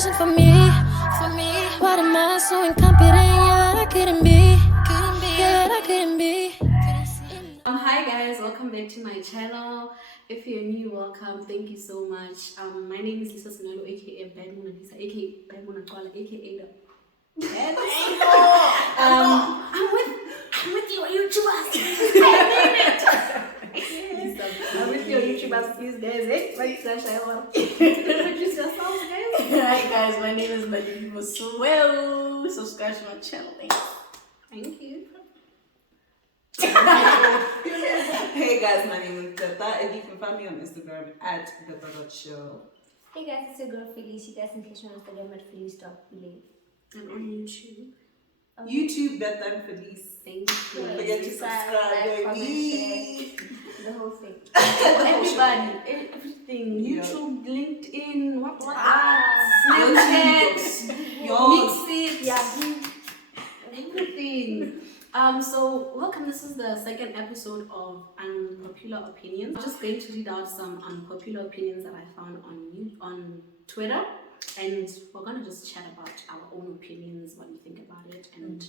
wasn't for me. What am I so incompetent? Yeah, I couldn't be. Yeah, I couldn't be. Hi guys, welcome back to my channel. If you're new, welcome. Thank you so much. My name is Lisa Sinalo, aka Bad Mona Lisa, aka Bad Mona Kwala, aka the I'm with your YouTubers. I mean it. I'm with your YouTubers, please guys. Introduce yourselves, guys. Hi guys, my name is Madhu. Well, subscribe to my channel. Thank you. Hey guys, my name is Tata, and you can find me on Instagram at @the.show. Hey guys, it's your girl Felice. You guys can catch me on Instagram at Felice.Live. And on YouTube. YouTube, that time Felice. Thank you. Don't forget to subscribe, like, comment, baby. share, the whole thing. Everybody, everything. YouTube, LinkedIn, what? Snapchat, Mix it, Yahoo, everything. So welcome. This is the second episode of Unpopular Opinions. I'm just going to read out some unpopular opinions that I found on Twitter, and we're gonna just chat about our own opinions, what we think about it, and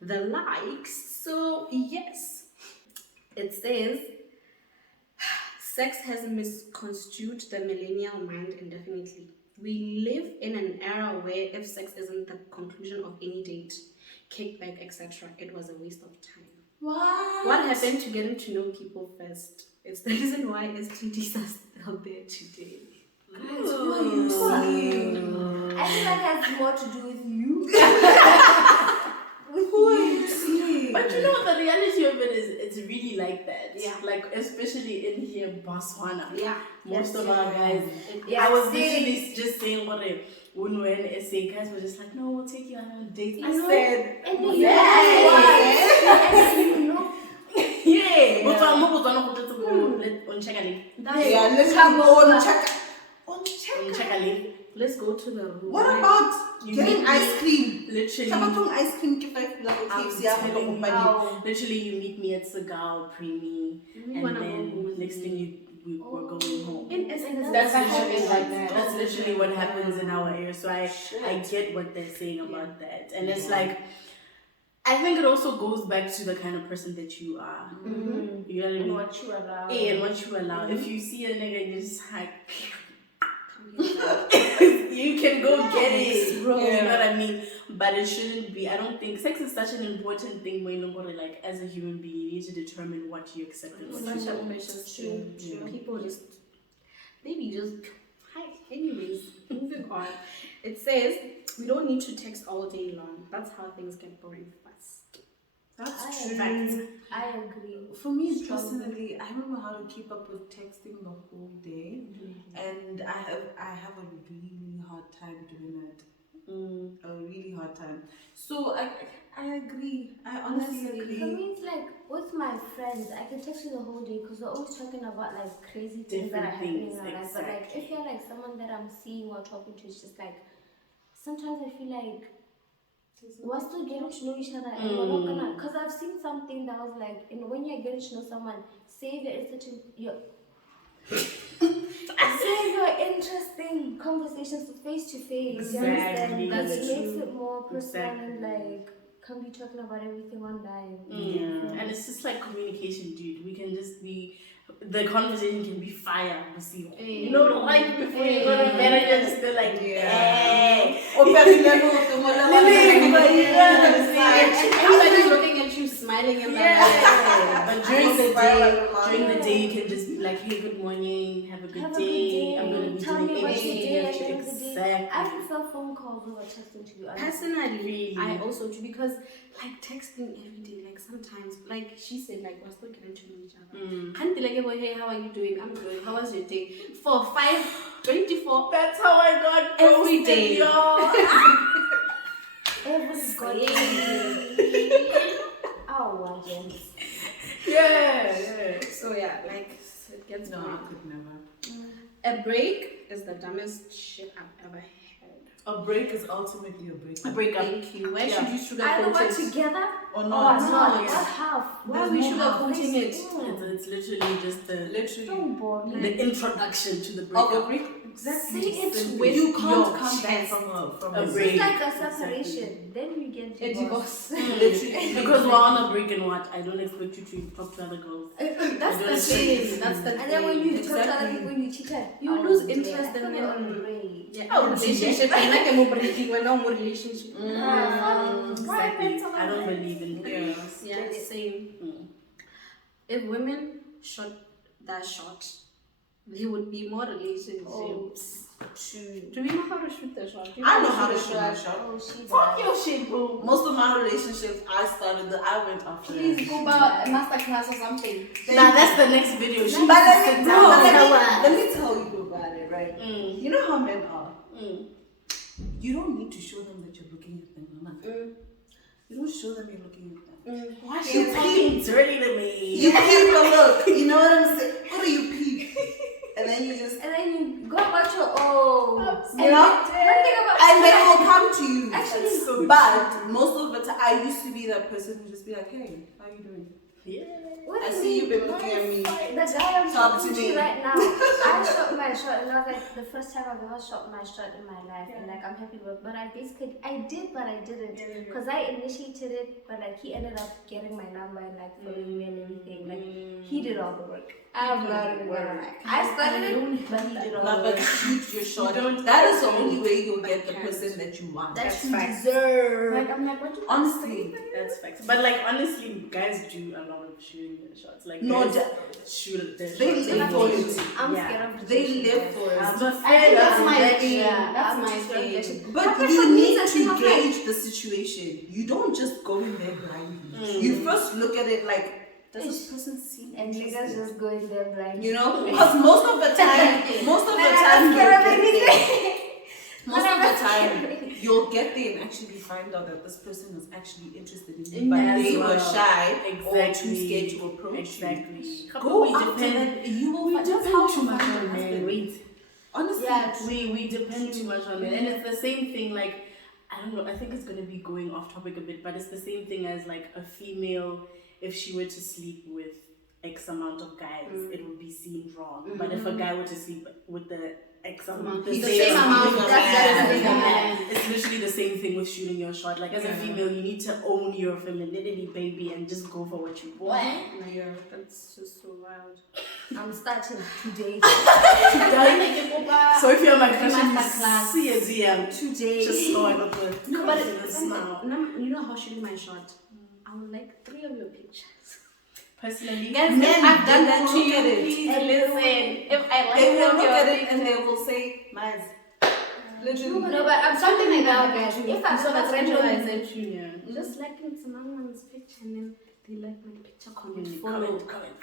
the likes. So yes, it says sex has misconstrued the millennial mind indefinitely. We live in an era where if sex isn't the conclusion of any date, kickback, etc., it was a waste of time. What happened to getting to know people first? It's the reason why STDs are still there today. Guys, who are you seeing? I feel like it has more to do with you. Who are you seeing? But you know, the reality of it is, it's really like that. Yeah. Like, especially in here, Botswana. Yeah. Most of our guys. Yeah, I was see? literally just saying what when we're in SA, guys were just like, no, we'll take you on a date. I know. said, And then yes. you know. Yeah. Botswana on check a leaf. Yeah, let's go on check. On check a leaf. Let's go to the room. What about You getting meet ice cream? Literally. Shabatong ice cream, give like I'm KFC, telling you. Oh. Literally, you meet me at Segal, Preemie, We and wanna go then home. next thing we're going home. In essence, That's actually literally like that. That's literally what happens in our area. So I get what they're saying about that, and it's like, I think it also goes back to the kind of person that you are. Mm-hmm. You know what I And mean? what you allow. Yeah, and what you allow. If you see a nigga, you just like. You can go get it, bro. You know what I mean? But it shouldn't be. I don't think sex is such an important thing when you like as a human being, you need to determine what you accept and what Such you a don't. question too. People just, hi. Anyways, moving on. It says we don't need to text all day long. That's how things get boring fast. That's I true. agree. I agree. For me personally, I don't know how to keep up with texting the whole day, and I have a really hard time doing it. A really hard time. So I agree. I honestly For agree. me, it's like with my friends, I can text you the whole day because we're always talking about like crazy things that are Different happening in things, our life. But like, exactly. if you're like someone that I'm seeing or talking to, it's just like sometimes I feel like we're still getting to know each other, and we're not gonna. Because I've seen something that was like, when you're getting to know someone, save your interesting conversations face to face. You understand? Exactly. Because That's it makes it more personal Exactly. and like can be talking about everything online. Yeah, and it's just like communication, dude. We can just be. The conversation can be fire. You know, like before you go to bed, and you're just be like, hey. Everybody's looking at you, smiling in the Yeah, but during the Yeah. day, you can just be like, "Hey, good morning, have a good Have a day. good day. I'm gonna be Tell doing me what A, you B, did at C, the end of the day. Exactly. I prefer phone calls over texting, to be honest. Personally, Really? I also do, because like texting every day, like sometimes, like she said, like we're still getting to know each other. Can't be like, hey, how are you doing? I'm good. How was your day? For 5:24. That's how I got Every ghosted, day. y'all. Every goddamn Oh, gents. Yeah. So yeah, like it gets No, I boring. could never. A break is the dumbest shit I've ever heard. A break is ultimately a break. A breakup. Thank you. Why Yeah. should you Either sugarcoat we're it? together Or or not. not. yeah. What half? Why are There's we no sugarcoating it? It's literally just the Literally. Don't bore me. introduction to the Of a breakup. break. Exactly. Say it Then with You can't your come back chest. from A a It's break. like a Exactly. separation. Then you get A divorced. divorce. Literally. Because we're on a break and what? I don't expect you to talk to other girls. That's the thing. That's the thing. And then when you talk to other Exactly. people, you cheated. You lose interest and then- then. Yeah, relationship. And like I'm breaking when I'm more relationship. Exactly. I don't believe in divorce. Yeah, same. If women shot that shot, there would be more relationships. Do we know how to shoot the shot? Do you I know how to the shoot my shot. Oh, she Fuck died. your shit, bro. Most of my relationships, I went after. Please go about a master class or something. Nah, that's the next video. She But needs to sit down. let me tell you about it, right? You know how men are. You don't need to show them that you're looking at them, Mama. You don't show them you're looking at them. Why is she talking dirty to me? You peep a look. You know what I'm saying? What do you peep? And then you just, And then you go about your own. you know? One thing about And then it will come to you. Actually, so But most of the time, I used to be that person who just be like, hey, how you doing? Yeah. what I do see you you've been mean? looking at me. The guy I'm Talk talking to to me. right now, I shot my shot, and I was like, the first time I've ever shot my shot in my life, and like I'm happy with. But I did, but I didn't, because I initiated it, but like he ended up getting my number and like following me and everything. Like he did all the work. I'm not even gonna lie. I started it, but he did all No, the but work. shoot your shot. don't- That is the only way you'll get the person that you want. That That's you facts. deserve. Like, I'm like, what do you Honestly. That's facts. But like honestly, guys do a lot of shooting their shots. Like No, guys that- shoot their they shots. live and for they- it. I'm Yeah. scared of They rejection, live guys. for it. But I think that's my Yeah, thing. yeah, That's I'm my scared of thing. rejection. But Happens you for me, need it's a to thing of like- gauge the situation. You don't just go in there blindly. You first look at it like, does this person seem And niggas interested? just go in there blind. You know, because most of the time you'll get there and actually find out that this person was actually interested in you, but As they were well. shy or too Exactly. scared to approach Exactly. you. But Go we up to depend- them. You will We find depend how too to much find on your men. husband. Wait. Honestly, Yeah, We depend too much on it, and it's the same thing. Like I don't know. I think it's gonna be going off topic a bit, but it's the same thing as like a female. If she were to sleep with X amount of guys, it would be seen wrong. But if a guy were to sleep with the X amount, The same amount, that's Yeah. man. It's literally the same thing with shooting your shot. Like as a female, you need to own your femininity, baby, and just go for what you want. Yeah, that's just so wild. I'm starting today. So if you're my crush, Masterclass. see a DM. Today. Just start with the No, but this now. you know how shooting my shot? I would like 3 of your pictures. Personally, Guys, Men if I've done that will to look you, at it. please listen. If I like they will one of look your at it and pictures- they will say, Maz. Literally. No, but I'm something like that, guys. If I'm so that's not what I random- sent you. yeah. Just liking someone's picture and then they like my picture, comment, Comment, follow. comment.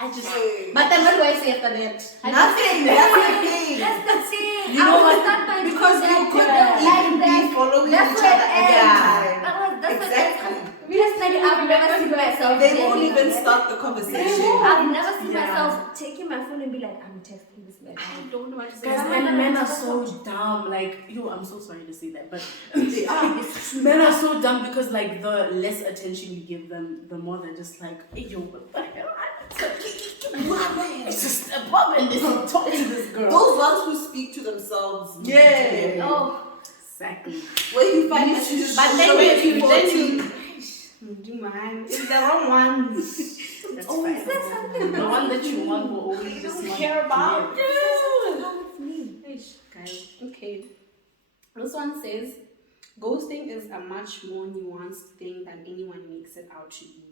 I just But then what do I say after that? Nothing. That's the thing. That's the thing. You know I what? will start by Because doing you that, couldn't like even that. be following That's each what other it at ends. that time. That's Exactly. what just like I've never seen myself. They won't doing even that. start the conversation. I've never seen Yeah. myself taking my phone and be like, I'm texting this man. I don't know what to say. Guys, Yeah. men are so dumb. Like, yo, I'm so sorry to say that, but They are. men are so dumb because like the less attention you give them, the more they're just like, hey, yo, what the hell? It's just a pop and just talk to this girl. Those ones who speak to themselves. Yeah. Oh, Exactly. Where you find messages But then showing you people do man. It's the wrong one. That's fine. The one that you want will always just not care about. give. it's me. Guys, okay. This one says, ghosting is a much more nuanced thing than anyone makes it out to be,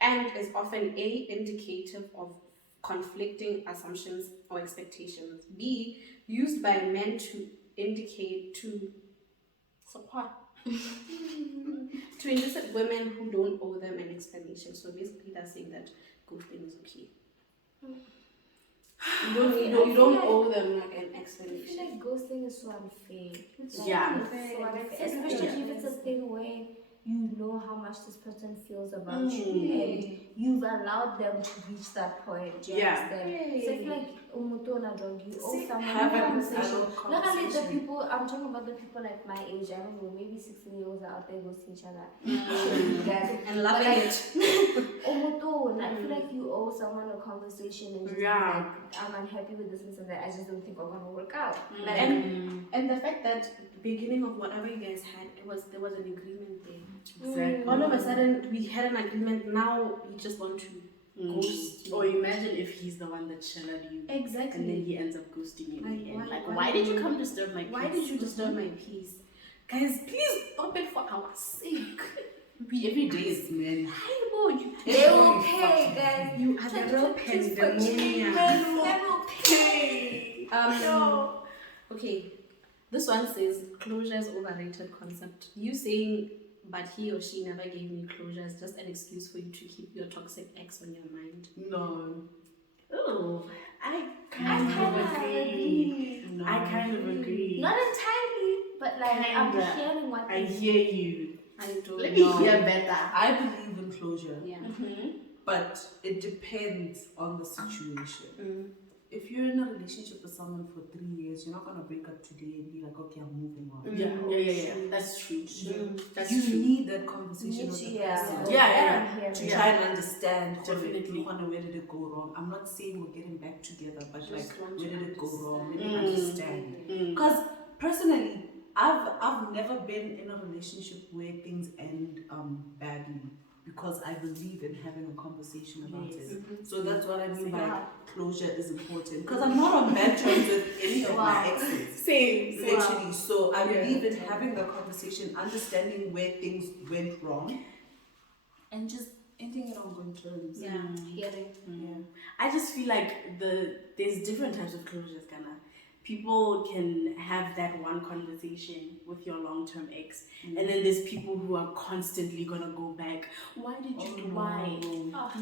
and is often A, indicative of conflicting assumptions or expectations, B, used by men to indicate to support to elicit women who don't owe them an explanation. So basically that's saying that ghosting is okay. You don't owe them like an I feel explanation. like ghosting is so unfair. It's Yeah. so unfair. Especially if it's a thing where you know how much much this person feels about you, and you've allowed them to reach that point. Do you understand? So I feel like umutona dog, you owe someone a conversation. Not only the people, I'm talking about the people like my age. I don't know, maybe 16-year-olds are out there ghosting each other. You guys And loving it. umutona, I feel like you owe someone a conversation and just be like, I'm unhappy with this and that. I just don't think we're gonna work out. Like, And the fact that beginning of whatever you guys had, there was an agreement there. Exactly. All of a sudden, we had an agreement. Now you just want to ghost. Or imagine if he's the one that sheltered you. Exactly. And then he ends up ghosting you. Like, again. why Why did you come disturb my peace? Why did you disturb my peace? Guys, please stop it for our sake. Every day is men. Hey, boy, they will pay, guys. You are the real pandemonium. They will pay. Okay, this one says closure is overrated concept. You saying, but he or she never gave me closure is just an excuse for you to keep your toxic ex on your mind. No. Oh, I kind of agree. No. I kind of agree. Not entirely, but like I'm Kinda. hearing what I they hear you. I don't Let know. me hear better. I believe in closure, Yeah. but it depends on the situation. If you're in a relationship with someone for 3 years, you're not gonna break up today and be like, okay, I'm moving on. Yeah. That's true. That's You true. need that conversation with the person. Yeah. To try and understand, Definitely. where did it go wrong? I'm not saying we're getting back together, but Just like, want where to did it go wrong? Let me Mm. understand. Because personally, I've never been in a relationship where things end badly because I believe in having a conversation about it. So that's what I mean by closure is important. Because I'm not on bad terms with any of my exes. Same. Literally. So I believe in having the conversation, understanding where things went wrong, and just ending it on good terms. Yeah, hearing. I just feel like there's different types of closures, Ghana. People can have that one conversation with your long-term ex, and then there's people who are constantly gonna go back. Why did you do? Why?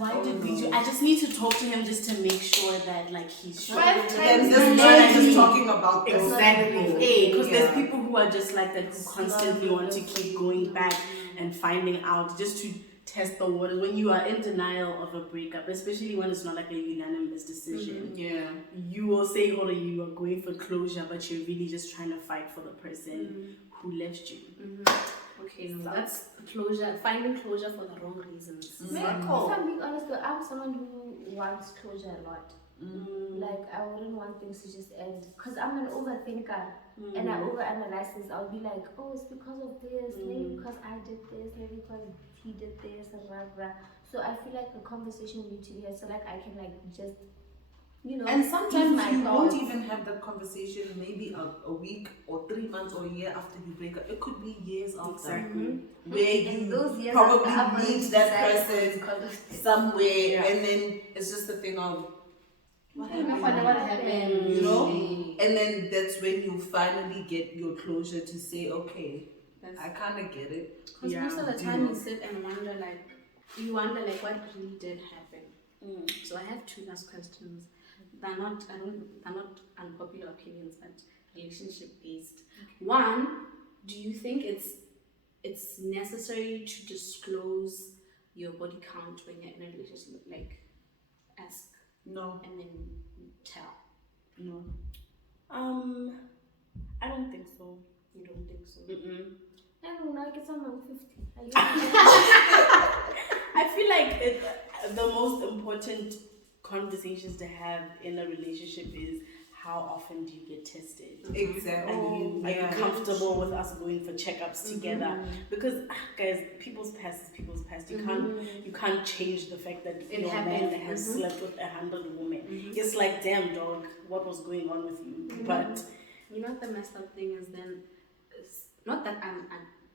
Why did we do? I just need to talk to him just to make sure that like he's sure. And this man is talking about this. Exactly. Because there's people who are just like that, who constantly want to keep going back and finding out just to test the waters. When you are in denial of a breakup, especially when it's not like a unanimous decision, you will say, hold on, you are going for closure, but you're really just trying to fight for the person who left you. Okay, no, that's closure. Finding closure for the wrong reasons. If I'm being honest though, I'm someone who wants closure a lot. Like I wouldn't want things to just end because I'm an overthinker and I overanalyze things. I'll be like, oh, it's because of this, maybe because I did this, maybe because he did this, and blah blah. So I feel like a conversation needs to be had so like I can like just And sometimes my you won't thoughts. even have that conversation maybe a week or 3 months or a year after you break up. It could be years after. Where In you those years probably after I've meet that decided person somewhere and then it's just a thing of What happened? you know? And then that's when you finally get your closure to say, okay, I kind of get it. Because most of the time you sit and wonder like what really did happen. So I have two last questions. They're not unpopular opinions, but relationship based. One, do you think it's necessary to disclose your body count when you're in a relationship? Like ask No. and then tell. No. I don't think so. You don't think so? I don't know, I guess I'm 50. I feel like the most important conversations to have in a relationship is how often do you get tested? Exactly. Are you comfortable with us going for checkups together? Because guys, people's past is people's past. You can't change the fact that your man has slept with 100 women. It's like, damn dog, what was going on with you? But you know what the messed up thing is then? It's not that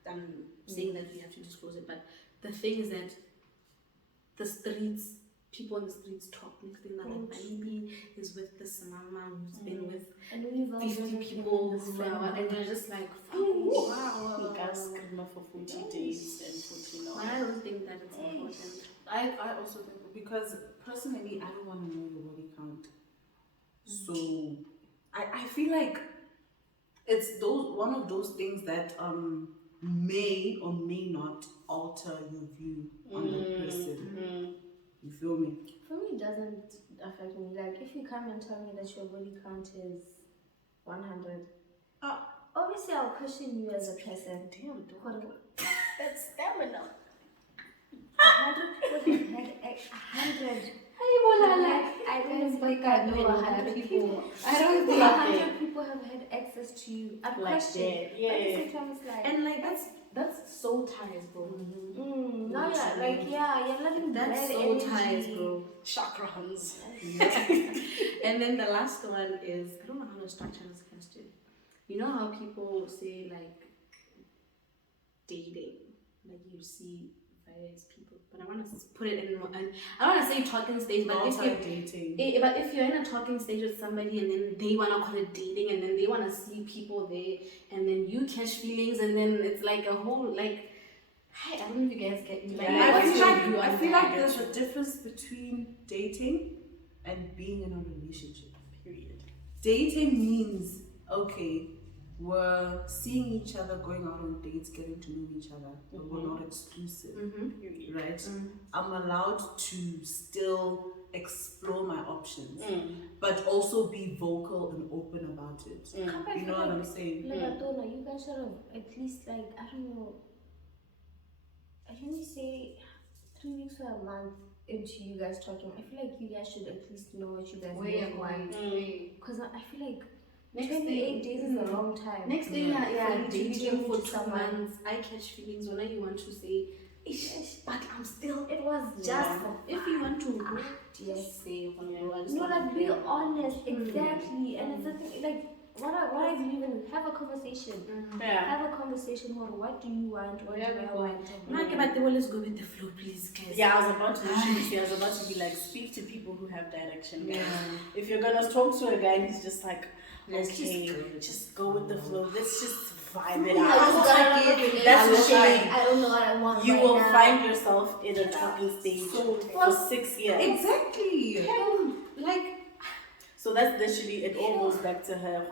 I'm saying that we have to disclose it, but the thing is that people in the streets talk next thing that like maybe is with this mama who's been with And we've all 50 been people this who and they're just like wow, you guys scream for 40 days and 40 hours. I don't think that it's important. I also think because personally I don't want to know your body count. So I feel like it's one of those things that may or may not alter your view on that person. You feel me? For me, it doesn't affect me. Like, if you come and tell me that your body count is 100, obviously I'll question you as a person. Damn, That's stamina. 100 people have had 100. I don't think I know 100 people. I don't think 100 people have had access to you. I'd Like question. that, yeah. But at the same time, it's like, And like that's so ties, bro. no, yeah, like, yeah, you're letting That's bad so energy. ties, bro. chakrams. And then the last one is, I don't know how to structure this question. You know how people say like dating, like you see various people, but I want to put it in. I don't want to say talking stage, but if you're in a talking stage with somebody and then they want to call it dating, and then they want to see people there, and then you catch feelings, and then it's like a whole like. I don't know if you guys get me. Like, I feel like there's a difference between dating and being in a relationship. Period. Dating means, okay, we're seeing each other, going out on dates, getting to know each other, but we're not exclusive, Period. right? I'm allowed to still explore my options, but also be vocal and open about it. You know what I'm saying? Like, I don't know, you guys should have at least, like, I don't know, let me say 3 weeks or a month into you guys talking. I feel like you guys should at least know what you guys want. Because I feel like 28 days is a long time. Next day, yeah, dating dating for with 2 someone. months. I catch feelings when you want to say, but I'm still. It was just for If you want to, yes. say, No, like, be honest, exactly. And it's the thing, like, what I believe in, have a conversation. Yeah. Have a conversation about what do you want, what do I want. but they always go with the flow, please, guys. Yeah, I was about to be like, speak to people who have direction. Yeah. If you're gonna talk to a guy and he's just like, okay, just go with the flow. Let's just vibe it out. That's the thing. I don't know what I want. You right will now. find yourself in a talking stage for 6 years. Exactly. So that's literally, it all goes back to her.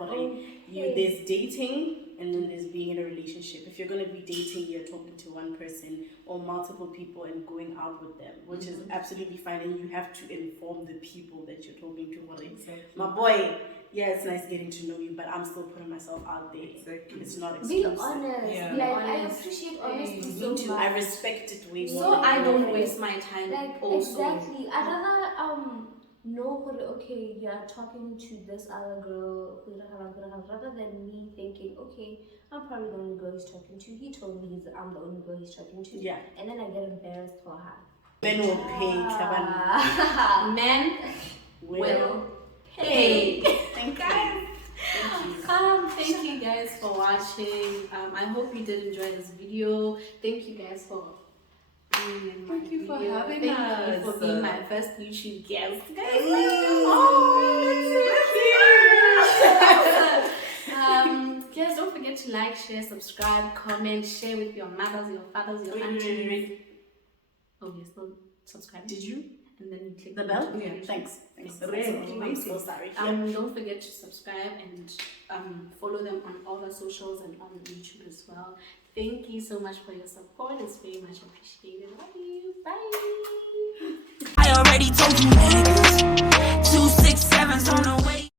There's dating and then there's being in a relationship. If you're going to be dating, you're talking to one person or multiple people and going out with them, which is absolutely fine. And you have to inform the people that you're talking to. Exactly. My boy, yeah, it's nice getting to know you, but I'm still putting myself out there. Exactly. It's not Be exclusive. honest. Yeah. Like, Be I honest. appreciate honesty Me so too. much. I respect it way more. So than I don't anything. waste my time. Like, also. exactly. I'd rather know, okay, you're talking to this other girl, rather than me thinking, okay, I'm probably the only girl he's talking to. He told me I'm the only girl he's talking to. Yeah. And then I get embarrassed for her. Men will pay, Kaban. Men will pay. Thank you. Thank you guys for watching. I hope you did enjoy this video. Thank you guys for being in my Thank you for video. having Thank us. you for being my first YouTube guest. Guys, don't forget to like, share, subscribe, comment, share with your mothers, your fathers, your aunties. Oh, you're still subscribing? Did you? And then you click The bell? notification. Yeah. Thanks. Thanks. I'm so sorry. Don't forget to subscribe and follow them on all the socials and on YouTube as well. Thank you so much for your support. It's very much appreciated. Love you. Bye. I already told you niggas 2 6 7s on the